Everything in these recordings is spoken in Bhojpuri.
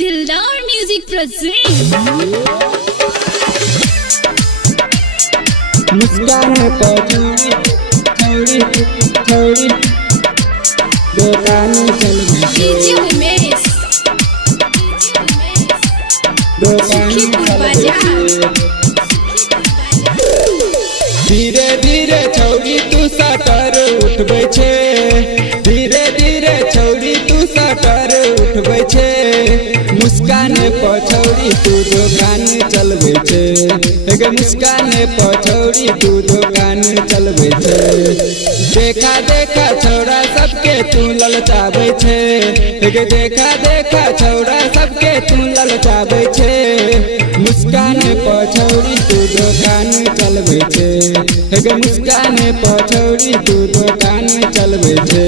दिलदार म्यूजिक प्रेजेंट मुस्कान पौड़ी थोड़ी थोड़ी दुकान चल डीजे उमेश दुकान चल धीरे धीरे छौड़ी तू सटर उठबै छे धीरे धीरे छौड़ी तू सटर उठबै छे मुस्कान पछौड़ी तू दुकान चलबै छे गे मुस्कान पछौड़ी तू दुकान चलबै छे देखा देखा छौड़ा सबके तू ललचाबै छे गे देखा देखा छौड़ा सबके तू ललचाबै छे मुस्कान पछौड़ी तू दुकान चलबै छे गे मुस्कान पछौड़ी तू दुकान चलबै छे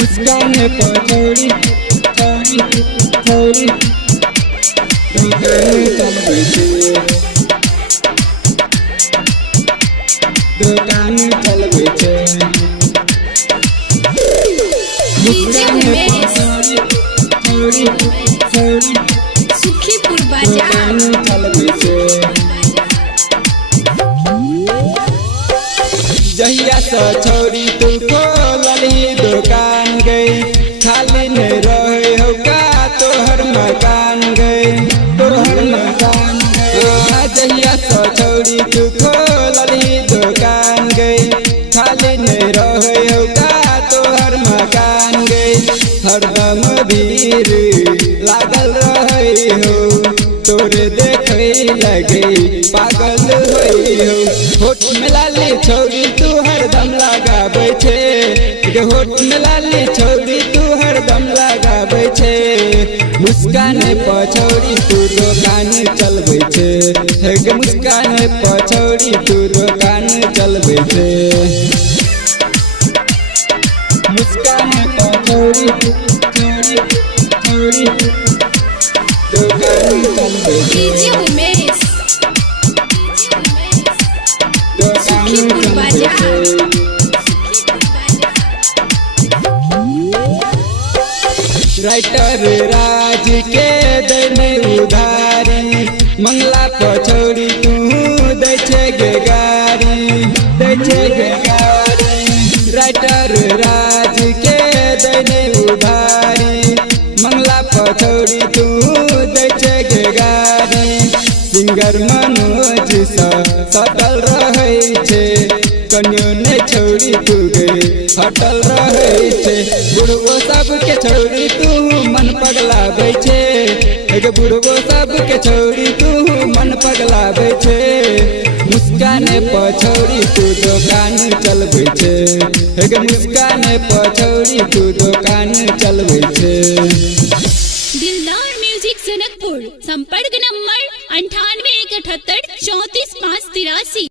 मुस्कान पछौड़ी थोड़ी थोड़ी दुकान चलबै छे दुकान चलबै छे डीजे उमेश थोड़ी थोड़ी सुखीपुर बाजार दुकान चलबै छे जहिया से छौड़ी तू खोलली दुकान गई खाली नहीं रहे हो का तोहर मकान गई तोहर मकान जहिया से छौड़ी तू खोलली दुकान गई खाली नहीं रहे हो का तोहर मकान गई हरदम भीड़ लागल रहे हो तोरे देखे लगे पागल हो होठ में लाली छौड़ी तू हरदम लगाबै छे गे होठ में लाली छौड़ी तू हरदम लगाबै छे मुस्कान पछौड़ी तू दुकान चलबै छे गे मुस्कान पछौड़ी तू दुकान चलबै छे मुस्कान पछौड़ी थोड़ी थोड़ी दुकान चलबै छे डीजे उमेश दुकान सुखीपुर बाजार राइटर राज के देने उधारी मंगला पछौड़ी तू दै छे गे गारी दै छे गे गारी राइटर राज के देने उधारी मंगला पछौड़ी तू दै छे गे गारी सिंगर मनोज सा सटल रहै छे कन्यो ने छौड़ी तू गई हटल रहै छे बुढ़बो सबके छौड़ी तू मन पगलाबै छे गे बुढ़बो सबके छौड़ी तू मन पगलाबै छे मुस्कान पछौड़ी तू दुकान चलबै छे गे मुस्कान पछौड़ी तू दुकान चलबै छे दिलदार म्यूजिक जनकपुर संपर्क नंबर 98 178 34 5 83।